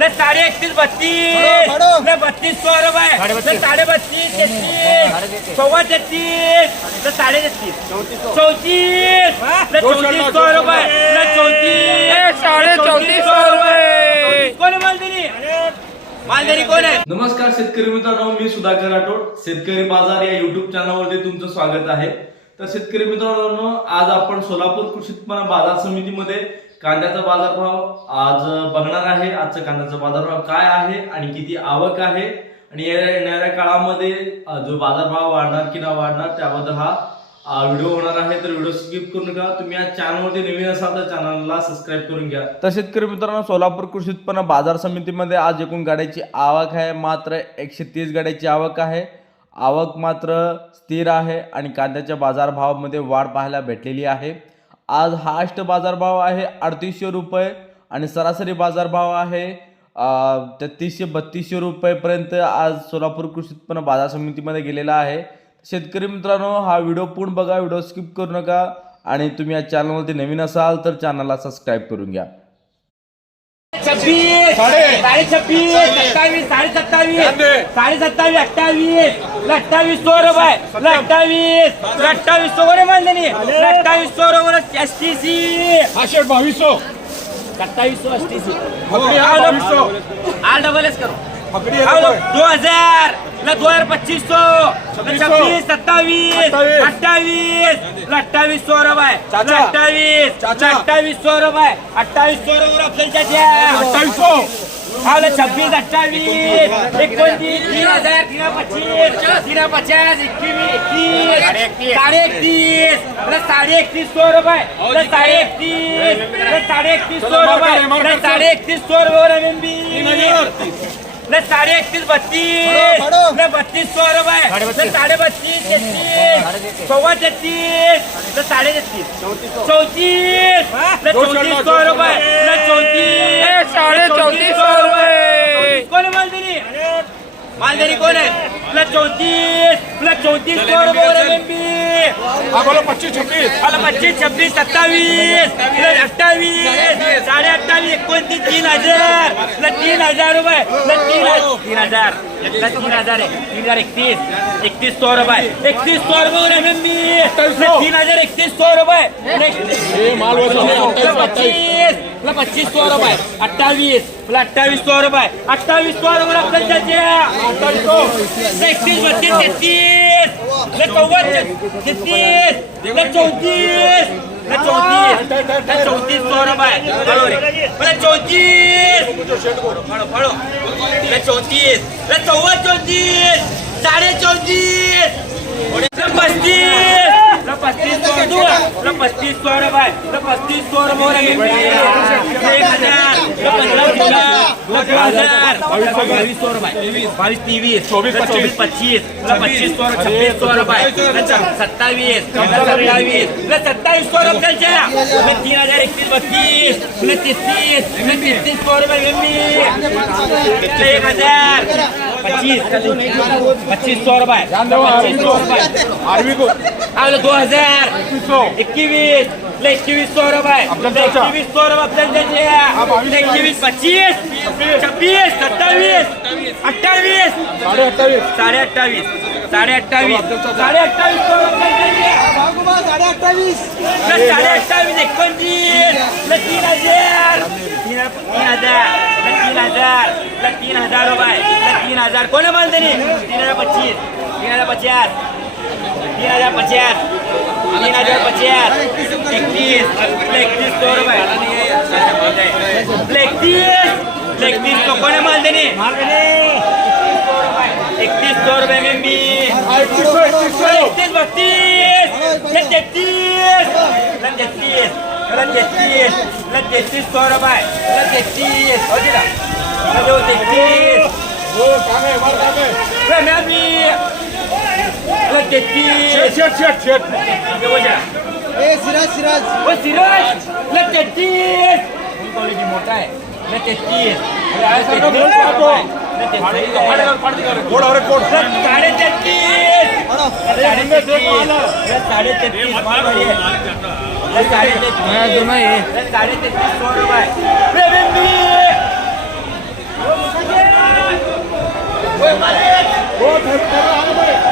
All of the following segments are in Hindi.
ले साडे एकतीस बत्तीस बत्तीस सौ रुपये ले साडे बत्तीस तेहतीस. सव्वा तेहतीस. ले साडे तेहतीस चौतीस. ले चौतीस सौ रुपये ले चौतीस. साडे चौतीस सौ रुपये. कोण आहे मालदिनी? मालदिनी कोण आहे? नमस्कार शेतकरी मित्रांनो मी सुधाकर राठोड. शेतकरी बाजार या युट्यूब चॅनलवरती तुमचं स्वागत आहे. तर शेतकरी मित्रांनो आज आपण सोलापूर कृषी उत्पन्न बाजार समितीमध्ये कांद्याचा बाजारभाव आज बघणार आहे. आजचा कांद्याचा बाजारभाव काय आहे आणि किती आवक आहे? आणि येणाऱ्या काळामध्ये जो बाजारभाव वाढणार की नाही वाढणार त्याबद्दल हा व्हिडिओ होणार आहे. तर व्हिडिओ स्किप करू नका. तुम्ही या चॅनलवरती नवीन असाल तर चॅनलला सबस्क्राईब करून घ्या. तर शेतकरी मित्रांनो सोलापूर कृषी उत्पन्न बाजार समितीमध्ये आज एकूण गाड्याची आवक आहे. मात्र एकशे तीस गाड्याची आवक आहे. आवक मात्र स्थिर आहे आणि कांद्याच्या बाजारभावामध्ये वाढ पाहायला भेटलेली आहे. आज हाष्ट बाजारभाव आहे अडतीसशे रुपये आणि सरासरी बाजारभाव आहे तेहतीसशे बत्तीसशे रुपयेपर्यंत आज सोलापूर कृषी उत्पन्न बाजार समितीमध्ये गेलेला आहे. शेतकरी मित्रांनो हा व्हिडिओ पूर्ण बघा व्हिडिओ स्किप करू नका आणि तुम्ही या चॅनलवरती नवीन असाल तर चॅनलला सबस्क्राईब करून घ्या. छब्बीस साढ़े छब्बीस सत्तावीस साढ़े सत्तावीस साढ़े सत्तावीस अट्ठावीस अट्ठावीस सौ रुपये अट्ठावीस अट्ठावीस सौ बरे मानते नहीं अट्ठावीस सौ रुपये अस्सी सी. आशे बावीस सौ सत्तावीस सौ अस्सी सी. आठ डबल एस करो. दो हज़ार ना दो हज़ार पच्चीस सौ छब्बीस सत्तावीस. अट्ठावीस अट्ठावीस सौ रुपये अट्ठावीस अट्ठावीस सौ रुपये अट्ठावीस सौ रुपये आपल्याच्या अठ्ठावीसशो आलं छब्बीस अठ्ठावीस एकोणतीस तीन हज़ार तीन पच्चीस तीन पचास एकवीस एकतीस साडे एकतीस साडे एकतीस सौ रुपये साडे एकतीस साडे एकतीस सौ रुपये प्लस साडे एकतीस सौ रुपये न साडे एकतीस बत्तीस न बत्तीस सौ आहे न साडे बत्तीस तेहतीस सव्वा तेहतीस न साडे तेहतीस चौतीस न चौतीस सौ आहे न चौतीस साडे चौतीस सौरभ आहे. कोण मालदरी मालदरी कोण आहे? न चौतीस न चौतीस सौरभ बोला पच्चीस छब्बीस. आला पच्चीस छब्बीस सत्तावीस अठ्ठावीस साडे अठ्ठावीस एकोणतीस तीन हजार. तीन हज़ार प्लस तीन हज़ार तीन हज़ार। तीन हज़ार एकतीस एकतीस सौ रुपये। एकतीस सौ बी तीन हज़ार एकतीस सौ अठ्ठावीस, पच्चीस। पच्चीस सौ रुपए अठ्ठावीस प्लस अठ्ठावीस सौ रुपए अठ्ठावीस सौ अठ्ठावीसशो एकतीस बत्तीस तेहतीस ले चौवन्न चौतीस। ચોત્રીસ ચોત્રીસ સો રૂપિયા ભણો રે ભલે ચોત્રીસ ભણો ભણો એટલે ચોત્રીસ એટલે ચૌદ ચોત્રીસ સાડે ચોત્રીસ પસ્તીસ પસ્તીસ સો રૂપિયા પસ્તીસ સો રૂપિયા પસ્તીસ સો રૂપિયા એક હજાર ले सौ रुपये। एक हज़ार ले पंधरा सोळा ले दो हज़ार बावीस सौ रुपये बावीस तेवीस चोवीस, ले चोवीस पच्चीस पच्चीस सौ छब्बीस सौ रुपये सत्तावीस। सत्तावीस ले सौ रुपये ले तीन हज़ार एकतीस बत्तीस। सौ एक हज़ार। पच्चीस पच्चीस सौ रुपये। पच्चीस सौ आरवी को। आलं दो हज़ार। एकवीसशो एकवीस ले एकवीस सौ रुपये आपल्या ले एकवीस सौ रुपये आपल्या बावीस, ले एकवीस पच्चीस छब्बीस सत्तावीस अठ्ठावीस साडे अठ्ठावीस. साडे अठ्ठावीस साडे अठ्ठावीस साडे अठ्ठावीस सौ रुपये साडे अठ्ठावीस. ले साडे अठ्ठावीस एकोणतीस तीन हज़ार तीन हज़ार तीन हज़ार तीन हज़ार रुपये तीन हज़ार. कोण तरी तीन हज़ार पच्चीस तीन हज़ार पचास तीन हज़ार पचास. तीन हज़ार पचास एकतीस ले सौ रुपये ले एकतीस ले एकतीस सौ कोण माल तरी एकतीस सौ रुपये में भी। एकतीसशो बत्तीस। ले तेहतीस ले तेहतीस सौ रुपये ले तेहतीस हो गया ले दो तेहतीस हो काम आहे माल काम आहे ले मैं भी। ले ये हो गया ए सिराज सिराज। वो सिराज ले तेहतीस क्वालिटी मोटा है। ले कोड साडे तेहतीस साडे तेहतीस साडे तेहतीस साडे तेहतीस साडे तेहतीस सौ हो धर धर आलं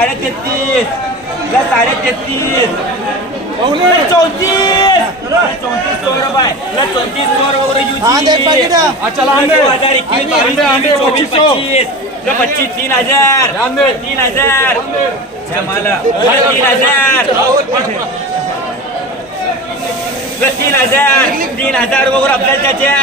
साडे तेहतीस तिला साडे तेहतीस चौतीस. चौतीस सौ रुपये तिला चौतीस हजार एकवीस बावीस चोवीस पच्चीस तीन हजार. तीन हजार. तीन हजार. तीन हजार. तीन हजार वगैरे आपल्याला त्याच्या.